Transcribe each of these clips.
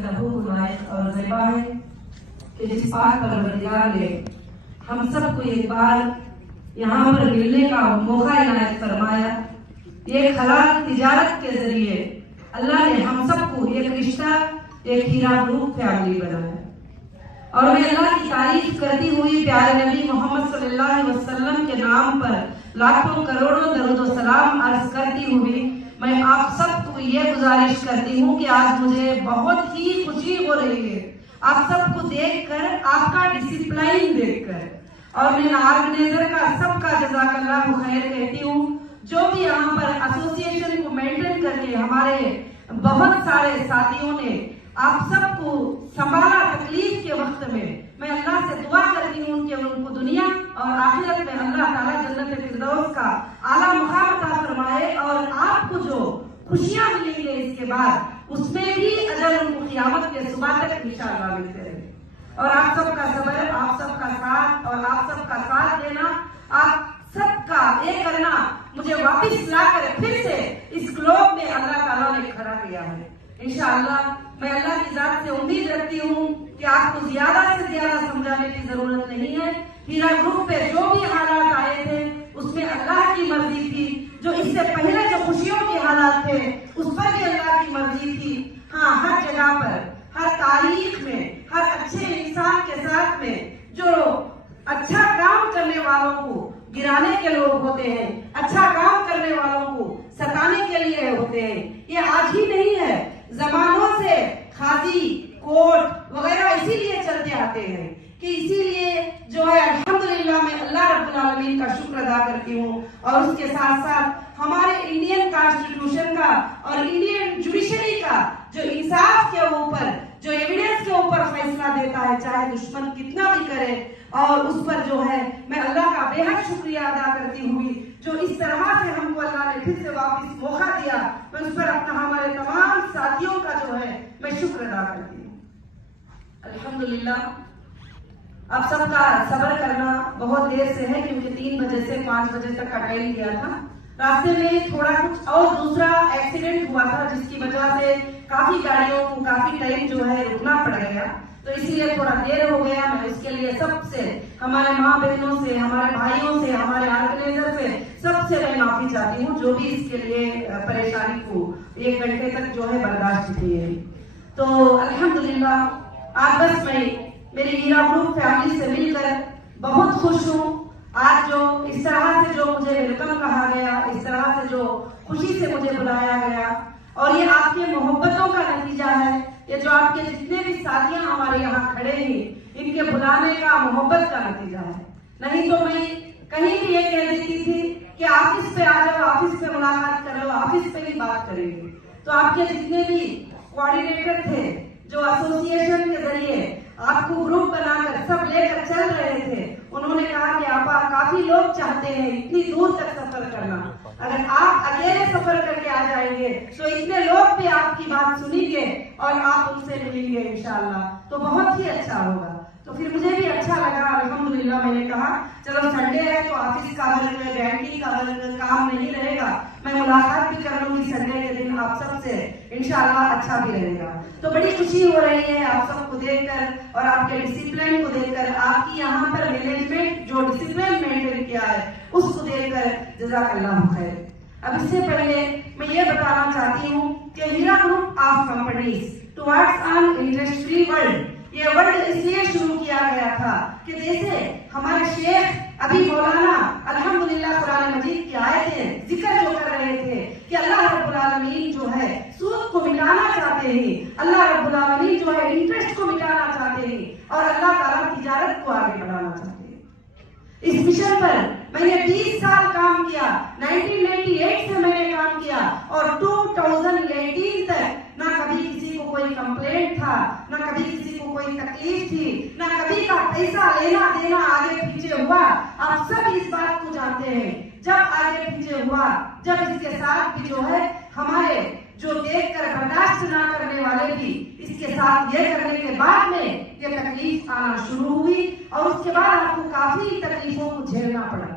बेहद अबूह लायक और ज़िबा है कि जिस पाक परवरदिगार ने हम सबको एक बार यहाँ पर मिलने का मौका इनायत फरमाया। ये हलाल तिजारत के जरिए अल्लाह ने हम सबको एक रिश्ता, एक हीरा ग्रुप फैमिली बनाया। और मैं अल्लाह की तारीफ करती हुई प्यारे नबी मोहम्मद सल्लल्लाहु अलैहि वसल्लम के नाम पर लाखों करोड़ों दरूद व सलाम अर्ज करती हुई मैं आप सबको ये गुजारिश करती हूँ कि आज मुझे बहुत ही खुशी हो रही है आप सबको देखकर, आपका डिसिप्लिन देखकर। और मैं ऑर्गेनाइजर का सबका जज़ाकल्लाहु खैर कहती हूँ, जो भी यहाँ पर एसोसिएशन को मेंटेन करके हमारे बहुत सारे साथियों ने आप सबको संभाला तकलीफ के वक्त में। मैं अल्लाह से दुआ करती हूँ कि उनको दुनिया और आखिरत में अल्लाह ताला जन्नत फिरदौस का आला मुकाम अता फरमाए और आपको जो खुशियां मिलेंगे इसके बाद उसमें भी अगर उनको क़यामत के सुबह तक इंशाअल्लाह मिलते रहे। और आप सबका सब्र, आप सबका साथ और आप सबका साथ देना, आप सबका ये करना मुझे वापस लाकर फिर से इस ग्लोब में अल्लाह ताला ने खड़ा किया है। इंशाअल्लाह मैं अल्लाह की जात से उम्मीद रखती हूँ कि आपको ज्यादा से ज्यादा समझाने की जरूरत नहीं है। हीरा ग्रुप पे जो भी हालात आए थे उसमें अल्लाह की मर्जी थी, जो इससे पहले जो खुशियों के हालात थे उस पर भी अल्लाह की मर्जी थी। हाँ, हर जगह पर, हर तारीख में, हर अच्छे इंसान के साथ में जो अच्छा काम करने वालों को गिराने के लोग होते हैं, अच्छा काम करने वालों को सताने के लिए होते हैं। ये आज ही नहीं है, जमानों से खाजी, कोर्ट वगैरह इसीलिए चलते आते हैं कि इसीलिए जो है अल्हम्दुलिल्लाह मैं अल्लाह रब्बुल आलमीन का शुक्र अदा करती हूँ। और उसके साथ साथ हमारे इंडियन कॉन्स्टिट्यूशन का और इंडियन जुडिशरी का जो इंसाफ के ऊपर, जो एविडेंस के ऊपर फैसला देता है, चाहे दुश्मन कितना भी करे, और उस पर जो है मैं अल्लाह का बेहद शुक्रिया अदा करती हुई जो इस तरह से हमको अल्लाह ने फिर से वापस मौका दिया, मैं उस पर अपना हमारे तमाम साथियों का जो है मैं शुक्र अदा करती हूँ। अल्हम्दुलिल्लाह आप सबका सब्र करना बहुत देर से है क्योंकि 3 बजे से 5 बजे तक का टाइम दिया था। रास्ते में थोड़ा कुछ और दूसरा एक्सीडेंट हुआ था जिसकी वजह से काफी गाड़ियों को काफी टाइम जो है रुकना पड़ गया, तो इसलिए थोड़ा देर हो गया। मैं इसके लिए सबसे, हमारे माँ बहनों से, हमारे भाइयों से, हमारे ऑर्गेनाइजर से सबसे मैं माफी चाहती हूँ जो भी इसके लिए परेशानी को 1 घंटे तक जो है बर्दाश्त किए। तो अल्हम्दुलिल्लाह आज बस मैं मेरी हीरा ग्रुप फैमिली से मिलकर बहुत खुश हूँ। आज जो इस तरह से जो मुझे वेलकम कहा गया, इस तरह से जो खुशी से मुझे बुलाया गया, और ये आपके मोहब्बतों का नतीजा है। ये जो आपके जितने भी साथियां हमारे यहाँ खड़े हैं, इनके बुलाने का मोहब्बत का नतीजा है। नहीं तो मैं कहीं भी ये कह देती थी कि ऑफिस पे आ जाओ, ऑफिस पे मुलाकात कर लो, ऑफिस पे ही बात करेंगे। तो आपके जितने भी कोऑर्डिनेटर थे जो एसोसिएशन के जरिए आपको ग्रुप बनाकर सब लेकर चल रहे थे, उन्होंने कहा कि आपा काफी लोग चाहते हैं इतनी दूर तक सफर करना, अगर आप अकेले सफर करके आ जाएंगे तो इतने लोग भी आपकी बात सुनेंगे और आप उनसे मिलेंगे इंशाअल्लाह, तो बहुत ही अच्छा होगा। तो फिर मुझे भी अच्छा लगा, अल्हम्दुलिल्लाह। मैंने कहा चलो संडे है तो ऑफिस का वर्क, बैंकिंग का वर्क काम नहीं रहेगा, मैं मुलाकात भी कर लूंगी संडे के दिन आप सबसे, इंशाअल्लाह अच्छा भी रहेगा। तो बड़ी खुशी हो रही है आप सबको देखकर और आपके डिसिप्लिन को देखकर, आपकी यहाँ पर मैनेजमेंट जो डिसिप्लिन मेंटेन किया है उसको देखकर जज़ाकल्लाहु खैर। अब इससे पहले मैं ये बताना चाहती हूँ कि Heera group of companies towards an industry world, ये वर्ल्ड इसलिए शुरू किया गया था कि जैसे हमारे शेख अभी मौलाना अल्हम्दुलिल्लाह कुरान मजीद की आयतें जिक्र जो कर रहे थे कि अल्लाह रब्बुल आलमीन जो है सूद को मिटाना चाहते हैं, अल्लाह रब्बुल आलमीन जो है इंटरेस्ट को मिटाना चाहते हैं और अल्लाह ताला तिजारत को आगे बढ़ाना चाहते हैं। इस मिशन पर मैंने 20 साल काम किया, 1998 से मैंने काम किया और 2018 तक ना कभी किसी को कोई कंप्लेंट था, ना कभी किसी को कोई तकलीफ थी, ना कभी का पैसा लेना देना आगे पीछे हुआ। आप सब इस बात को जानते हैं, जब आगे पीछे हुआ, जब इसके साथ भी जो है हमारे जो देखकर बर्दाश्त ना करने वाले भी इसके साथ ये करने के बाद में ये तकलीफ आना शुरू हुई और उसके बाद आपको काफी तकलीफों को झेलना पड़ा।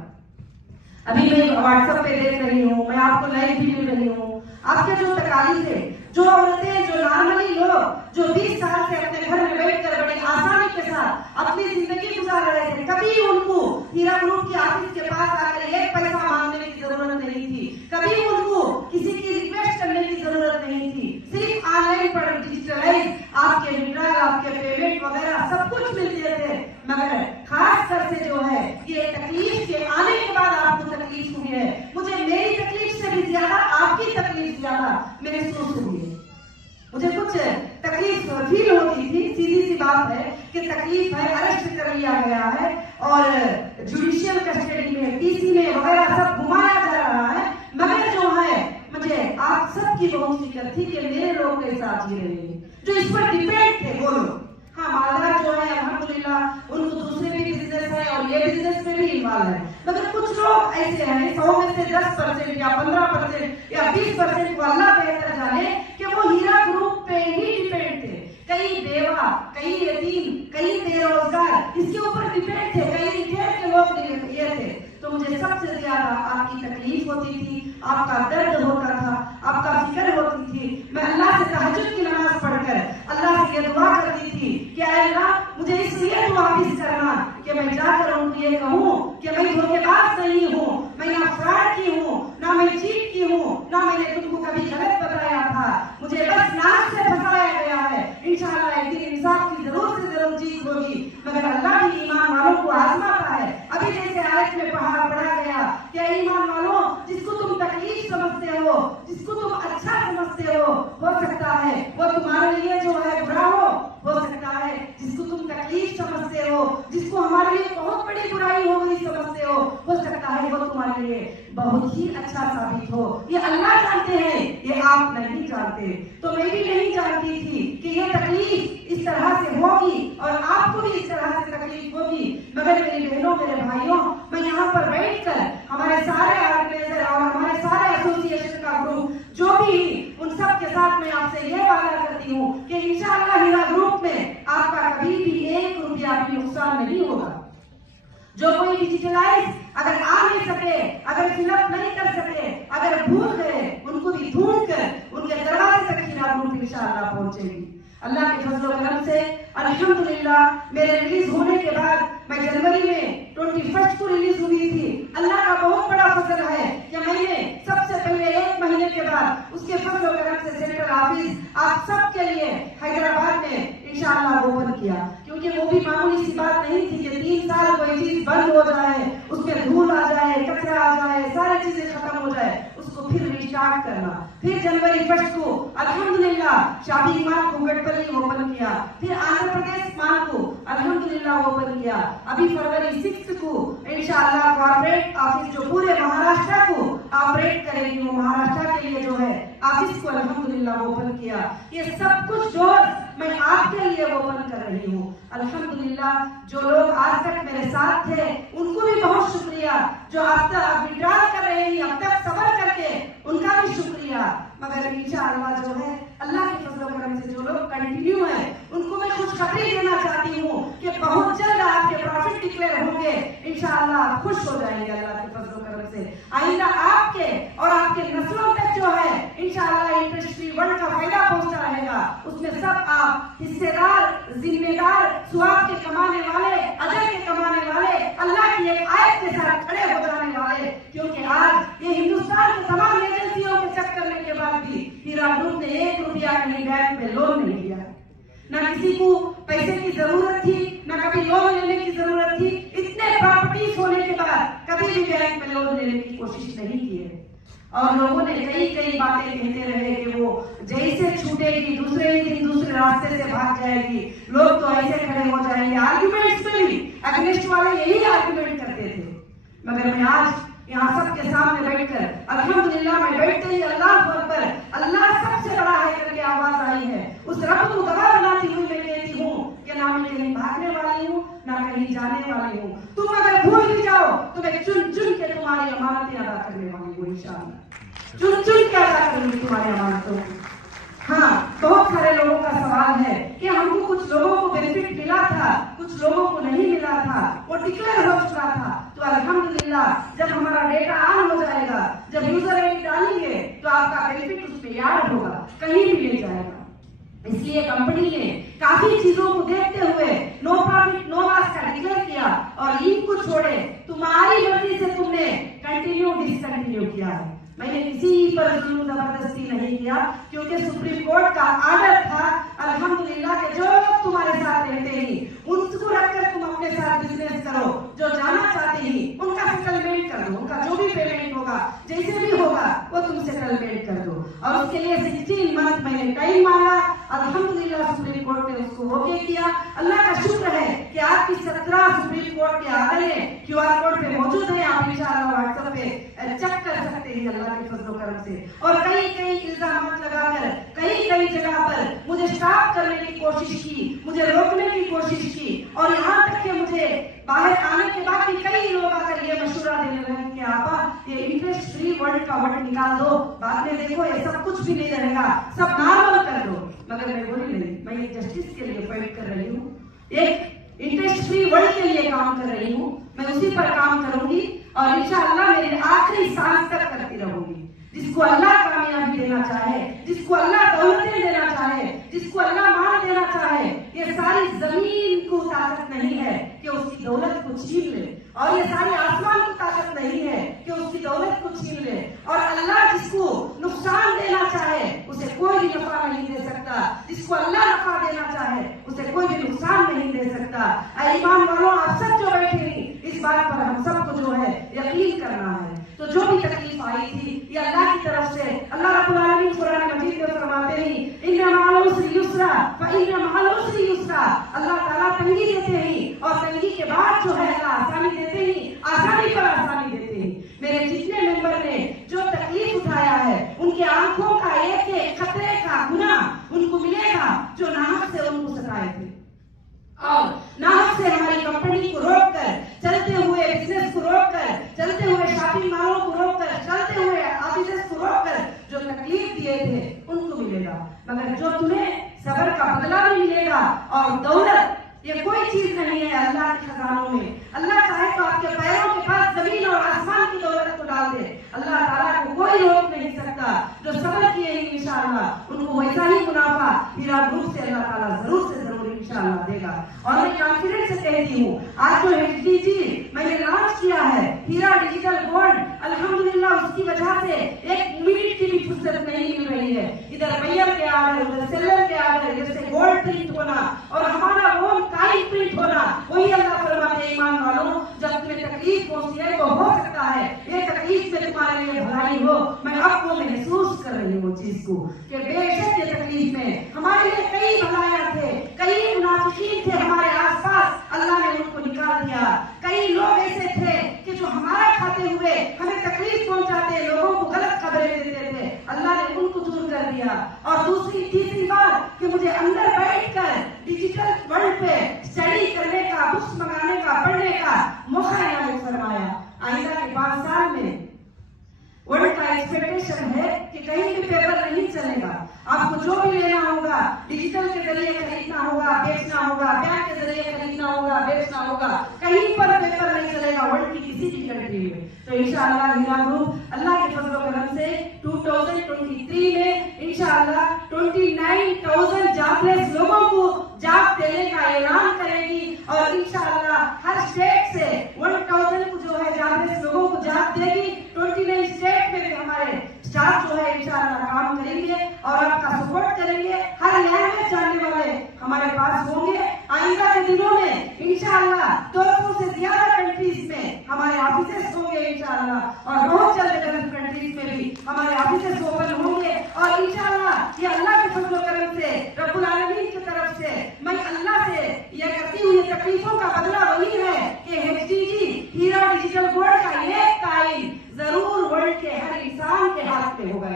अभी मैं व्हाट्सएप पे देख रही हूँ, मैं आपको लाइव भी मिल रही हूँ, आपके जो तकालीफ है जो औरतें, जो नॉर्मली लोग जो 20 साल से अपने घर में बैठकर बड़ी आसानी के साथ अपनी जिंदगी गुजार रहे थे, कभी उनको हीरा ग्रुप के ऑफिस के पास आकर एक पैसा मांगने की जरूरत नहीं थी, कभी उनको किसी की रिक्वेस्ट करने की जरूरत नहीं थी। सिर्फ ऑनलाइन पर डिजिटलाइज आपके विड्रॉल, आपके पेमेंट वगैरह सब कुछ मिलते थे। मगर खास कर से जो है ये तकलीफ के आने के बाद आपको तकलीफ हुई है। मुझे मेरी तकलीफ से भी ज्यादा आपकी तकलीफ ज्यादा महसूस हुई है। मुझे कुछ तकलीफ फील होती थी, सीधी सी बात है कि तकलीफ है, अरेस्ट कर लिया गया है और जुडिशियल कस्टडी में, पीसी में वगैरह सब घुमाया जा रहा है। मगर जो है मुझे आप सबकी बहुत फिक्र थी कि मेरे लोग कैसे जी रहे हैं, जो इस पर डिपेंड थे वो लोग। हाँ, मालदार जो है अल्हम्दुलिल्लाह उनको दूसरे भी बिजनेस है और ये बिजनेस में भी इन्वॉल्व है। मगर कुछ लोग ऐसे हैं, 100 में से 10% या 15% या 20% को अल्लाह बेहतर जाने कि वो हीरा ग्रुप पे ही डिपेंड थे। कई बेवा, कई यतीम, कई बेरोजगार इसके ऊपर डिपेंड थे, कई ढेर के लोग ये थे। तो मुझे सबसे ज्यादा आपकी तकलीफ होती थी, आपका दर्द होता था, आपका फिक्र होती थी। मैं अल्लाह से तहज्जुद की नमाज पढ़कर अल्लाह से ये दुआ करती थी कि अल्लाह मुझे इसलिए तू वापिस करना कि मैं जाकर उनको ये कहूँ कि मैं धोखेबाज नहीं हूँ, मैं ना फ्रॉड की हूँ, ना मैं चीट की हूँ, ना मैंने तुमको कभी गलत बताया था, मुझे बस नाक से फंसाया गया है। इंशाअल्लाह एक दिन इंसाफ की जरूर से जरूर जीत होगी। मगर अल्लाह भी ईमान वालों को आजमाता है। अभी जैसे आयत में पढ़ा गया कि ईमान वालों, जिसको तुम तकलीफ समझते हो, जिसको तुम अच्छा समझते हो सकता है वो तुम्हारे लिए जो है बुरा हो सकता है। जिसको तुम तकलीफ समझते हो, जिसको हमारे लिए बहुत बड़ी बुराई हो गई समझते हो सकता है वो तुम्हारे लिए बहुत ही अच्छा साबित हो। ये अल्लाह जानते हैं, ये आप नहीं जानते। तो मैं भी नहीं जानती थी कि ये तकलीफ इस तरह से होगी और आपको भी इस तरह से तकलीफ होगी। मगर मेरी बहनों, मेरे भाइयों, मैं यहाँ पर बैठकर हमारे सारे ऑर्गेनाइजर और हमारे सारे एसोसिएशन का ग्रुप जो भी, उन सब के साथ मैं आपसे ये वादा करती हूँ कि इंशाअल्लाह हीरा ग्रुप में आपका कभी भी 1 रुपया भी नुकसान नहीं होगा। जो कोई डिजिटलाइज अगर आ नहीं सके, अगर फिलअप नहीं कर सके, अगर भूल गए, उनको भी ढूंढ कर उनके दरवाजे तक हीरा ग्रुप इंशाअल्लाह पहुंचेगी। अल्लाह के फजल व करम से अल्हम्दुलिल्लाह मेरे रिलीज होने के बाद मैं जनवरी में 21 को रिलीज हुई थी। अल्लाह का बहुत बड़ा फजल है कि मैंने सबसे पहले 1 महीने के बाद उसके फजल व करम से सेंट्रल ऑफिस आप सबके लिए हैदराबाद में इंशाअल्लाह ओपन किया। क्योंकि वो भी मामूली सी बात नहीं थी कि 3 साल कोई चीज बंद हो जाए, उसमें धूल आ जाए, कचरा आ जाए, सारी चीजें खत्म हो जाए, उसको फिर रिस्टार्ट करना। फिर जनवरी 1 को अल्हम्दुलिल्लाह शादी मार्ग को गडबली ओपन किया, फिर आंध्र प्रदेश मार्ग को अल्हम्दुलिल्लाह ओपन किया। अभी फरवरी 6 को इंशाअल्लाह कॉर्पोरेट ऑफिस जो पूरे महाराष्ट्र को ऑपरेट करेगी, वो महाराष्ट्र के लिए जो है ऑफिस को अल्हम्दुलिल्लाह ओपन किया। ये सब कुछ जो मैं आपके लिए ओपन कर रही हूँ। अल्हम्दुलिल्लाह जो लोग आज तक मेरे साथ थे उनको भी बहुत शुक्रिया, जो अब तक विड्रॉल कर रहे हैं, अब तक सबर करके उनका भी शुक्रिया। मगर इंशाअल्लाह जो है अल्लाह के फजल व करम से जो लोग कंटिन्यू है उनको मैं खुशखबरी देना चाहती हूँ कि बहुत जल्द आपके प्रॉफिट डिक्लेयर होंगे। इंशाअल्लाह खुश हो जाएंगे अल्लाह के फजल व करम से। आइंदा आपके और आपके नस्लों तक जो है इंशाअल्लाह इंटरेस्ट फ्री वर्ल्ड का फायदा पहुंचता रहेगा। उसमें सब आप हिस्सेदार, जिम्मेदार, स्वाब के कमाने वाले, अजर के कमाने वाले, अल्लाह की एक आयत के साथ खड़े हो जाने वाले। क्योंकि आज ये हिंदुस्तान के तमाम एजेंसियों के चेक करने के बाद भी हीरा ग्रुप ने 1 रुपया कहीं बैंक में लोन नहीं लिया, ना किसी को पैसे की जरूरत थी, ना कभी लोन लेने की जरूरत थी। इतने प्रॉपर्टीज होने के बाद कभी भी बैंक में लोन लेने की कोशिश नहीं की है। और लोगों ने कई बातें कहते रहे कि वो जैसे छूटेगी दूसरे ही दिन दूसरे रास्ते से भाग जाएगी, लोग तो ऐसे खड़े हो जाएंगे। आर्गुमेंट्स में भी अगेंस्ट वाले यही आर्गुमेंट करते थे। मगर मैं आज यहाँ सबके सामने बैठकर अल्हम्दुलिल्लाह मैं बैठते ही अल्लाह अकबर, अल्लाह सबसे बड़ा है करके आवाज आई है। उस रब को गवाह बनाती हुई मैं कहती हूँ कि ना मैं कहीं भागने वाली हूँ, ना कहीं जाने वाली हूँ। तुम अगर भूल भी जाओ तो मैं चुन चुन के तुम्हारी अमानतें अदा करने वाली हूँ। इंशाअल्लाह चुन चुन के अदा करूंगी तुम्हारी अमानतों को। हाँ, बहुत सारे लोगों का सवाल है कि हमको कुछ लोगों को बेनिफिट मिला था, कुछ लोगों को नहीं मिला था, वो डिक्लेयर हो चुका था। तो अल्हम्दुलिल्लाह जब हमारा डेटा ऑन हो जाएगा, जब यूजर आईडी डालेंगे तो आपका बेनिफिट उसमें याद होगा, कहीं भी इसलिए कंपनी ने काफी चीजों को देखते हुए नो प्रॉफिट नो लॉस का डिक्लेयर किया और लीव को छोड़े तुम्हारी मर्जी से तुमने कंटिन्यू डिसकंटिन्यू किया है। मैंने किसी पर जुल्म जबरदस्ती नहीं किया क्योंकि सुप्रीम कोर्ट का आर्डर था अल्हम्दुलिल्लाह के जो लोग तुम्हारे साथ रहते ही उनको रखकर तुम अपने साथ बिजनेस करो, जो जाना चाहते ही उनका सेटलमेंट कर दो, उनका जो भी पेमेंट होगा जैसे भी होगा वो तुम सेटलमेंट कर दो। और उसके लिए 16 मंथ मैंने टाइम मांगा, अल्हम्दुलिल्लाह सुप्रीम कोर्ट ने उसको ओके किया। अल्लाह का शुक्र है कि आपकी 17 सुप्रीम कोर्ट के आर्डर QR कोड पे मौजूद है, आप इंशाअल्लाह व्हाट्सएप पे चेक कर सकते हैं अल्लाह के फजल करम से। और कई इल्जाम लगाकर कई जगह पर मुझे स्टॉप करने की कोशिश की, मुझे रोकने की कोशिश की और यहाँ तक कि मुझे बाहर आने के बाद भी कई लोग आकर ये मशवरा देने लगे कि आपा ये इंटरेस्ट फ्री वर्ड का वर्ड निकाल दो, बाद में देखो ये सब कुछ भी नहीं रहेगा, सब नॉर्मल कर दो। मगर मैं बोली नहीं, मैं जस्टिस के लिए फाइट कर रही हूँ, एक इंटरेस्ट फ्री वर्ल्ड के लिए काम कर रही हूँ, मैं उसी पर काम करूंगी और इंशाअल्लाह मेरी आखिरी सांस तक करती रहूंगी। जिसको अल्लाह कामयाबी देना चाहे, जिसको अल्लाह दौलतें देना चाहे, जिसको अल्लाह माल देना चाहे, ये सारी जमीन को ताकत नहीं है कि उसकी दौलत को छीन ले और ये सारी आसमान की ताकत नहीं है कि उसकी दौलत को छीन ले। और अल्लाह जिसको नुकसान देना चाहे उसे कोई भी नफा नहीं दे सकता, जिसको अल्लाह नफा देना चाहे उसे कोई भी नुकसान नहीं दे सकता। ईमान वालों, आप सब जो बैठे हैं इस बात पर हम सबको जो है यकीन करना है। तो जो भी तकलीफ आई थी ये अल्लाह की तरफ से, अल्लाह रब्बुल आलमीन कुरान मजीद में फरमाते हैं इन्ना मअल उसरि युस्रा फ इन्ना मअल उसरि युस्रा। अल्लाह ताला तंगी देते हैं और तंगी के बाद जो है अल्लाह आसानी देते हैं, आसानी पर आसानी देते हैं। मेरे जितने मेंबर ने जो तकलीफ उठाया है उनके आंखों का एक खतरे का गुनाह उनको मिलेगा जो नाहक से उनको सताए थे और नाहक से हमारी कंपनी को रोककर, चलते हुए बिजनेस को रोककर, चलते हुए शॉपिंग मॉलों को रोककर, चलते हुए ऑफिसेस को रोककर जो तकलीफ दिए थे उनको मिलेगा। मगर जो तुम्हें सब्र का बदला भी मिलेगा और दौलत, ये कोई चीज नहीं है अल्लाह के खजानों में। अल्लाह चाहे तो आपके पैरों के पास जमीन और आसमान की दौलत को डाल दे, अल्लाह ताला को कोई रोक नहीं सकता। जो सब्र किए हैं इंशाअल्लाह उनको वैसा ही मुनाफा हीरा ग्रुप से अल्लाह ताला जरूर से जरूर इंशाअल्लाह देगा। और मैं कॉन्फिडेंस से कहती हूँ आज जो HDG मैंने लॉन्च किया है हीरा डिजिटल गोल्ड, अल्हम्दुलिल्लाह उसकी वजह से 1 मिनट की भी फुर्सत नहीं मिल रही है। इधर बायर के आर्डर, उधर सेलर के आर्डर, इधर से गोल्ड प्रिंट होना और हमारा होम काइन प्रिंट होना, वही अल्लाह फरमाते हैं ईमान वालों जब तुम्हें तकलीफ पहुंची है तो हो सकता है ये तकलीफ में तुम्हारे लिए भलाई हो। मैं अब वो महसूस कर रही हूँ चीज को कि बेशक ये तकलीफ में हमारे लिए कई भलाइयां थे, कई मुनाफिकीन थे हमारे आसपास, अल्लाह ने उनको निकाल दिया। कई लोग ऐसे थे कि जो हमारा खाते हुए हमें तकलीफ पहुंचाते, लोगों को गलत खबरें देते थे, अल्लाह ने उनको दूर कर दिया। और दूसरी तीसरी बात कि मुझे अंदर बैठकर डिजिटल वर्ल्ड पे स्टडी करने का, बुक्स मंगाने का, पढ़ने का मौका इनायत फरमाया। आइंदा के 5 साल में वर्ल्ड का एक्सपेक्टेशन है कि कहीं भी पेपर नहीं चलेगा, आपको जो भी लेना होगा डिजिटल के जरिए खरीदना होगा, बेचना होगा, बैंक के जरिए खरीदना होगा, बेचना होगा, कहीं पर पेपर नहीं चलेगा वर्ल्ड की किसी भी कंट्री में। तो इंशाअल्लाह हीरा ग्रुप अल्लाह के फजल करम से 2023 में इंशाअल्लाह 29,000 जॉबलेस लोगों को जॉब देने का ऐलान करेगी और इंशाअल्लाह हर स्टेट से 1,000 को जो है जॉबलेस लोगों को जॉब देगी। 29 स्टेट में भी हमारे स्टाफ जो है इंशाअल्लाह काम करेंगे और आपका सपोर्ट करेंगे। हर लैंग्वेज जानने वाले हमारे पास होंगे। आइंदा के दिनों में इंशाअल्लाह 200 से ज्यादा कंट्रीज में हमारे ऑफिसेस होंगे इंशाअल्लाह और बहुत जल्द गल्फ कंट्रीज में भी हमारे ऑफिसेस ओपन होंगे। और इंशाअल्लाह ये अल्लाह के फजल करम से, रब्बुल आलमीन की तरफ से मैं अल्लाह से ये करती हुई तकलीफों का बदला वही है कि HDG हीरा डिजिटल गोल्ड का ये काइन जरूर वर्ल्ड के हर इंसान के हाथ में होगा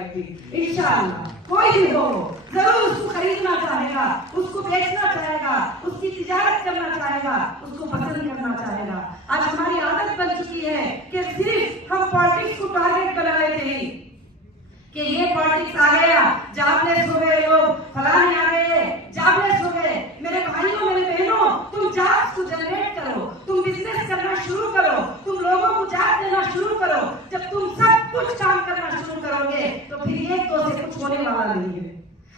इंशाअल्लाह। कोई भी हो जरूर उसको खरीदना चाहेगा, उसको बेचना चाहेगा, उसकी तिजारत करना चाहेगा, उसको पसंद करना चाहेगा। आज हमारी आदत बन चुकी है कि सिर्फ हम पॉलिटिक्स को टारगेट बना लेते हैं कि ये पॉलिटिक्स आ गया, जॉबलेस हो गए लोग, फलाने आ गए, जॉबलेस हो गए। मेरे भाइयों मेरे बहनों, तुम जॉब्स को जनरेट करो, तुम बिजनेस करना शुरू करो, तुम लोगों को जॉब देना शुरू करो। जब तुम सब कुछ काम करना शुरू करोगे तो फिर 1-2 से कुछ होने वाला नहीं है।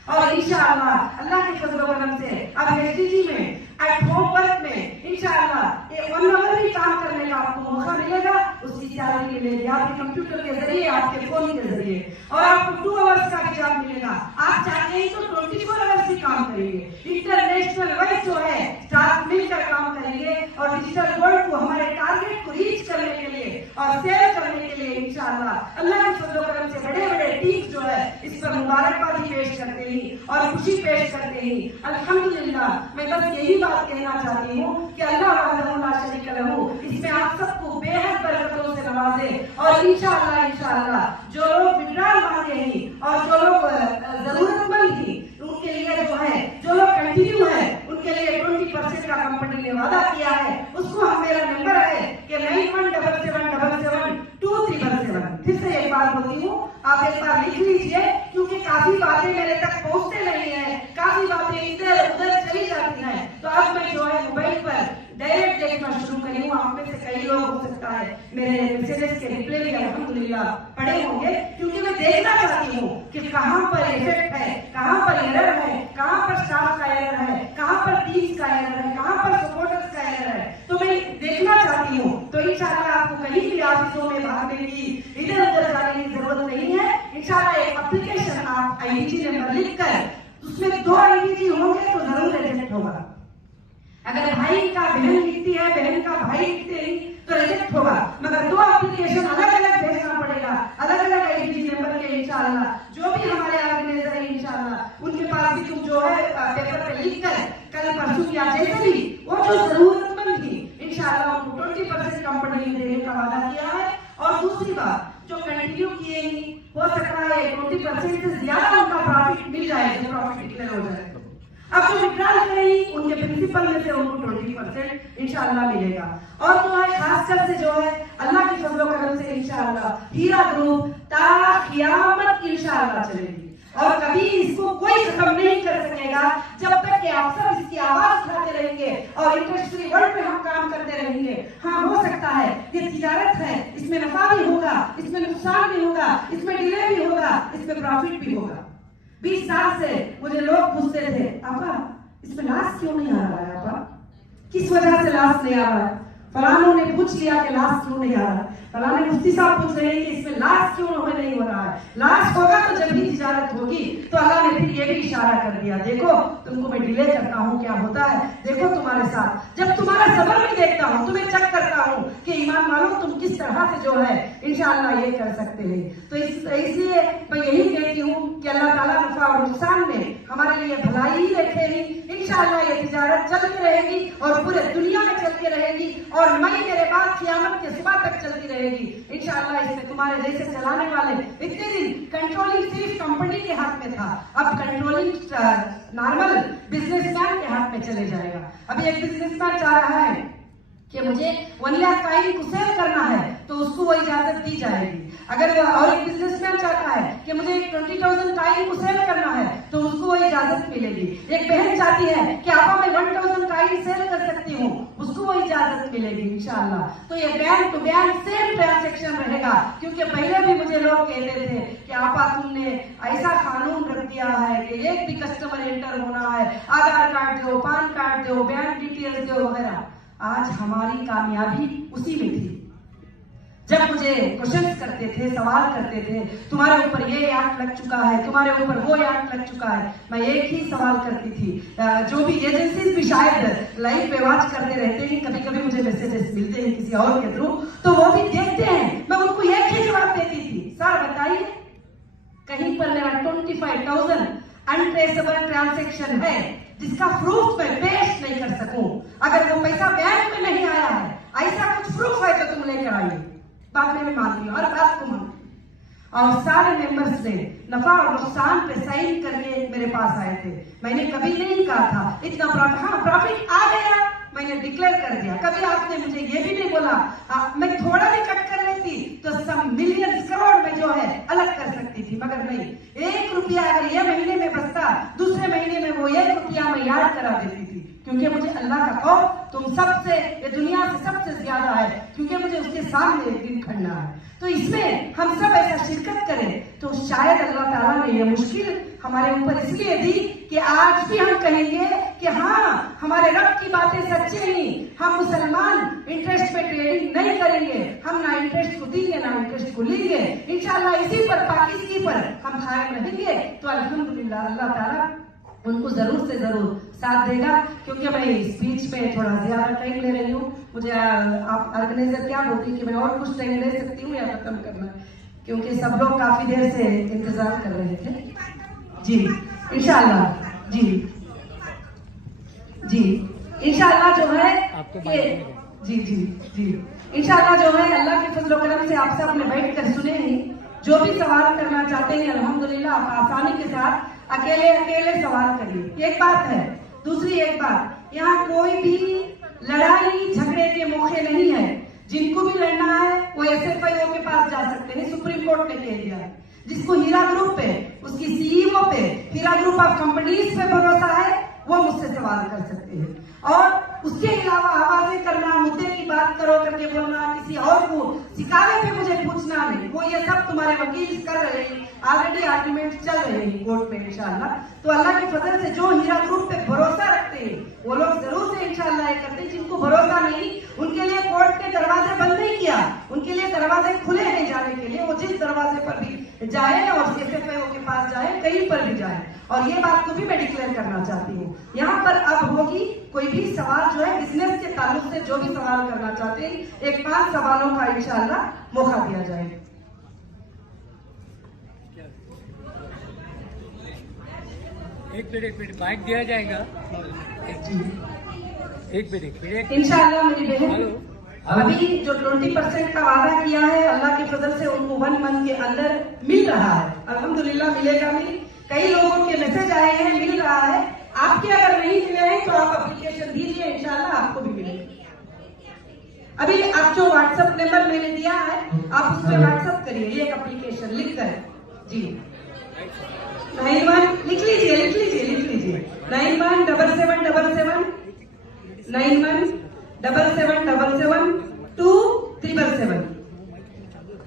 और इंशाअल्लाह इंशाअल्लाह अल्लाह के फजल व करम से अब एचडीजी में एट होम वर्क में इंशाअल्लाह ये 1 आवर भी काम करने का आपको मौका मिलेगा, उसकी सैलरी मिलेगी आपके कंप्यूटर के जरिए, आपके फोन के जरिए, और आपको 2 आवर्स का भी जॉब मिलेगा। आप चाहते हैं तो 24 आवर्स ही काम करेंगे। इंटरनेशनल वाइज जो है स्टाफ मिलकर काम करेंगे और डिजिटल वर्ल्ड को, हमारे टारगेट को रीच करने के लिए और सेव करने के लिए इंशाअल्लाह अल्लाह के फजल व करम से बड़े बड़े टीम जो है इस पर मुबारकबादी पेश करते ही और खुशी पेश करते ही अल्हम्दुलिल्लाह। मैं बस यही बात कहना चाहती हूँ कि अल्लाह वहदहु ला शरीक लहू इसमें आप सबको बेहद बरकतों से नवाजे, और इंशाअल्लाह जो लोग विड्रॉल मांगे ही और जो लोग जरूरतमंद ही उनके लिए जो है, जो लोग कंटिन्यू है उनके लिए 20% का कंपनी ने वादा किया है। उसको हम, मेरा नंबर है कि 9177772377। फिर से एक बार बोलती हूँ, आप एक बार लिख लीजिए, क्योंकि काफी बातें मेरे तक पहुंचते नहीं है, काफी बातें इधर उधर चली जाती हैं। तो अब मैं जो है मोबाइल पर डायरेक्ट देखना शुरू करी हूँ। आप में से कई लोग हो सकता है मेरे मैसेजेस के रिप्लाई भी अल्हम्दुलिल्लाह पढ़े होंगे, क्योंकि मैं देखना चाहती हूँ कि कहाँ पर इफेक्ट है, कहाँ पर एरर है, कहाँ पर स्टाफ का एरर है, कहाँ पर टीम्स का एरर है, कहाँ पर सपोर्टर्स का एरर है। तो मैं देखना चाहती हूँ। तो इंशाअल्लाह आपको कहीं भी ऑफिसों में भागने की, इधर उधर जाने की जरूरत नहीं है। इंशाअल्लाह एक एप्लीकेशन आप आईडीजी नंबर लिखकर, उसमें 2 आईडीजी होंगे तो जरूर रिजेक्ट होगा। अगर भाई का बहन लिखती है, बहन का भाई लिखते ही तो रिजेक्ट होगा, मगर 2 एप्लीकेशन अलग अलग भेजना पड़ेगा, अलग अलग आईडीजी नंबर के। इंशाअल्लाह जो भी हमारे ऑर्गेनाइजर है इंशाअल्लाह उनके पास भी तुम जो है पेपर पे लिखकर कल परसों या जैसे भी वो जो जरूरतमंद थी इंशाअल्लाह उनको 20% कंपनी ने देने का वादा किया है। और दूसरी बात, जो कंटिन्यू किए ही हो सकता है 20% से ज्यादा उनका प्रॉफिट मिल जाए, जो प्रॉफिट डिक्लेयर हो जाए। अब जो विड्रॉल करेंगी उनके प्रिंसिपल में से उनको 20% इंशाअल्लाह मिलेगा। और जो है खासकर से जो है अल्लाह के फजल व करम से इंशाअल्लाह हीरा ग्रुप ता क़यामत इंशाअल्लाह चलेगी, और कभी इसको कोई खत्म नहीं कर सकेगा जब तक कि आप सब इसकी आवाज उठाते रहेंगे और इंडस्ट्री वर्ल्ड में हम काम करते रहेंगे। हाँ, हो सकता है ये तिजारत है, इसमें नफा भी होगा, इसमें नुकसान भी होगा, इसमें डिले भी होगा, इसमें प्रॉफिट भी होगा। 20 साल से मुझे लोग पूछते थे, आपा इसमें लाश क्यों नहीं आ रहा है, आपा किस वजह से लाश नहीं आ रहा है। फलानों ने पूछ लिया कि लाश क्यों नहीं आ रहा है, फलाने मुफ्ती साहब पूछ रहे हैं कि इसमें लाश क्यों नहीं हो रहा है। लाश होगा तो जब भी तिजारत होगी। तो अल्लाह ने फिर ये भी इशारा कर दिया, देखो तुमको मैं डिले करता हूँ, क्या होता है देखो तुम्हारे साथ, जब तुम्हारा सबर भी देखता हूँ, तुम्हें चेक करता हूँ कि ईमान वालों तुम किस तरह से जो है इंशाअल्लाह ये कर सकते हैं। तो इसलिए मैं यही कहती हूँ कि अल्लाह ताला नफा और नुकसान में हमारे लिए भलाई ही रखेगी। इंशाअल्लाह ये तिजारत चलती रहेगी और पूरे दुनिया में चलती रहेगी, और मई मेरे बाद क़यामत के सुबह तक चलती रहेगी इंशाअल्लाह। इसमें तुम्हारे जैसे चलाने वाले, इतने दिन कंट्रोलिंग सिर्फ कंपनी के हाथ में था, अब कंट्रोलिंग नॉर्मल बिजनेसमैन के हाथ में चले जाएगा। अभी एक बिजनेसमैन चाह रहा है कि मुझे 1 लाख कॉइन को सेल करना है तो उसको वो इजाजत दी जाएगी। अगर और एक बिजनेसमैन चाहता है कि मुझे 20,000 कॉइन को सेल करना है तो उसको वो इजाजत मिलेगी। एक बहन चाहती है कि आपा मैं 1,000 कॉइन सेल कर सकती हूँ, उसको वो इजाजत मिलेगी इंशाअल्लाह। तो ये bank to bank same transaction रहेगा, क्योंकि पहले भी मुझे लोग कहते थे कि आपा तुमने ऐसा कानून रख दिया है कि एक भी कस्टमर एंटर होना है, आधार कार्ड दो, पान कार्ड दो, बैंक डिटेल्स दो वगैरह। आज हमारी कामयाबी उसी में थी। जब मुझे क्वेश्चंस करते थे, सवाल करते थे, तुम्हारे ऊपर ये एक्ट लग चुका है, तुम्हारे ऊपर वो एक्ट लग चुका है, मैं एक ही सवाल करती थी। जो भी एजेंसीज भी शायद लाइव पे वॉच करते रहते हैं, कभी कभी मुझे मैसेजेस मिलते हैं किसी और के थ्रू, तो वो भी देखते हैं, मैं उनको एक ही जवाब देती थी, सर बताइए कहीं पर मेरा 25,000 अनट्रेसेबल ट्रांजेक्शन है जिसका प्रूफ मैं पेश नहीं कर सकूं। अगर वो पैसा बैंक में नहीं आया है, ऐसा कुछ प्रूफ है तो तुम लेकर आइए। बात में मानती हूँ और बात को मानती हूँ। और सारे मेंबर्स ने नफा और नुकसान पे साइन करके मेरे पास आए थे। मैंने कभी नहीं कहा था इतना प्रॉफिट, हाँ प्रॉफिट आ गया मैंने डिक्लेयर कर दिया। कभी आपने मुझे ये भी नहीं बोला मैं थोड़ा भी कट कर लेती तो सब मिलियन करोड़ में जो है अलग कर सकती थी, मगर नहीं, 1 रुपया अगर ये महीने में बचता दूसरे महीने में वो 1 रुपया मैं याद करा देती थी, क्योंकि मुझे अल्लाह का खौफ तुम सबसे, ये दुनिया से सबसे ज्यादा है, क्योंकि मुझे उसके सामने एक दिन खड़ना है। तो इसमें हम सब ऐसा शिरकत करें तो शायद अल्लाह ताला ने ये मुश्किल हमारे ऊपर इसलिए दी कि आज भी हम कहेंगे कि हाँ, हमारे रब की बातें सच्ची नहीं, हम मुसलमान इंटरेस्ट पे ट्रेडिंग नहीं करेंगे, हम ना इंटरेस्ट को देंगे ना इंटरेस्ट को लेंगे, इंशाल्लाह इसी पर पाकिस्तानी पर हम कायम रहेंगे। तो अल्हम्दुलिल्लाह अल्लाह ताला उनको जरूर से जरूर साथ देगा। क्योंकि मैं स्पीच में थोड़ा ज्यादा टाइम ले रही हूँ, मुझे आप ऑर्गेनाइजर क्या बोलती है कि मैं और कुछ टाइम ले सकती हूँ या खत्म करना, क्योंकि सब लोग काफी देर से इंतजार कर रहे थे। जी इंशाल्लाह, जी इंशाल्लाह जो है जी इंशाल्लाह जो है अल्लाह के फजल करम से आप सब ने बैठ कर सुने ही, जो भी सवाल करना चाहते हैं अल्हम्दुलिल्लाह आप आसानी के साथ अकेले सवाल करिए। एक बात है। दूसरी एक बात, यहाँ कोई भी लड़ाई झगड़े के मौके नहीं है। जिनको भी लड़ना है वो SFIO के पास जा सकते हैं, सुप्रीम कोर्ट ने कह दिया है। जिसको हीरा ग्रुप पे, उसकी CEO पे, हीरा ग्रुप ऑफ कंपनीज पे भरोसा है वो मुझसे सवाल कर सकते हैं। और उसके अलावा आवाजें करना, मुद्दे की बात करो करके बोलना, किसी और को सिखावे पे मुझे पूछना नहीं, वो ये सब तुम्हारे वकील कर रहे हैं, ऑलरेडी आर्गुमेंट चल रहे हैं कोर्ट में इंशाल्लाह। तो अल्लाह के फजल से जो हीरा ग्रुप पे भरोसा रखते हैं वो लोग जरूर से इंशाल्लाह ये करते हैं। जिनको भरोसा नहीं उनके लिए कोर्ट के दरवाजे बंद नहीं किया, उनके लिए दरवाजे खुले हैं जाने के लिए। वो जिस दरवाजे पर भी जाए और SFIO के पास जाए, कहीं पर भी जाए। और ये बात को भी मैं डिक्लेयर करना चाहती हूँ यहाँ पर अब होगी, कोई भी सवाल जो है बिजनेस के ताल्लुक से जो भी सवाल करना चाहते हैं, एक 5 सवालों का इंशाल्लाह मौका दिया जाए। एक मिनट माइक दिया जाएगा। एक मिनट इंशाल्लाह मेरी बहन अभी जो 20% का वादा किया है अल्लाह के फजल से उनको 1 मंथ के अंदर मिल रहा है। अल्हम्दुलिल्लाह मिलेगा भी, कई लोगों के मैसेज आए हैं, मिल रहा है। आपके अगर नहीं मिले हैं तो आप एप्लीकेशन दीजिए, इंशाल्लाह आपको भी मिलेगा। अभी आप जो व्हाट्सएप नंबर मैंने दिया है आप उस पर व्हाट्सएप करिए ये एप्लीकेशन लिख कर। जी 91 लिख लीजिए 917777 9177772377।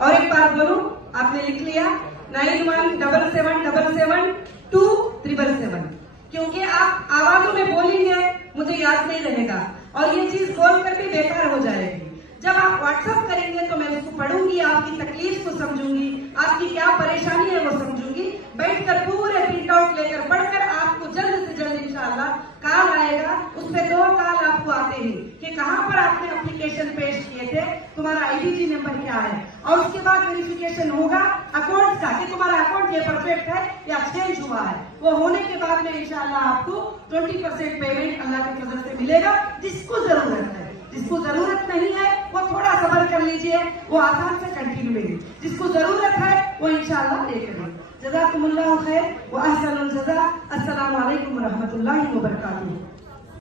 और एक बार बोलूं, आपने लिख लिया 9177772377। क्योंकि आप आवाजों में बोलेंगे मुझे याद नहीं रहेगा और ये चीज बोल कर भी बेकार हो जाएगी। जब आप व्हाट्सएप करेंगे तो मैं उसको पढ़ूंगी, आपकी तकलीफ को समझूंगी, आपकी क्या परेशानी है वो समझूंगी, बैठकर पूरे प्रिंट आउट लेकर पढ़कर आपको जल्द से जल्द इंशाल्लाह कॉल आएगा। उसमें 2 कॉल आपको आते हैं कि कहाँ पर आपने एप्लीकेशन पेश किए थे, तुम्हारा IDG नंबर क्या है, और उसके बाद वेरिफिकेशन होगा अकाउंट का कि तुम्हारा अकाउंट ये परफेक्ट है या चेंज हुआ है। वो होने के बाद में इंशाल्लाह आपको 20% पेमेंट अल्लाह के फजल से मिलेगा। जिसको जरूरत है, जिसको जरूरत नहीं है वो थोड़ा सब्र कर लीजिए, वो आसान से कंटिन्यू मिलेगी। जिसको जरूरत है वो इंशाल्लाह लेकर जज़ाकुमुल्लाहु खैर व अहसनुल जज़ा। अस्सलामु अलैकुम व रहमतुल्लाहि व बरकातुहू।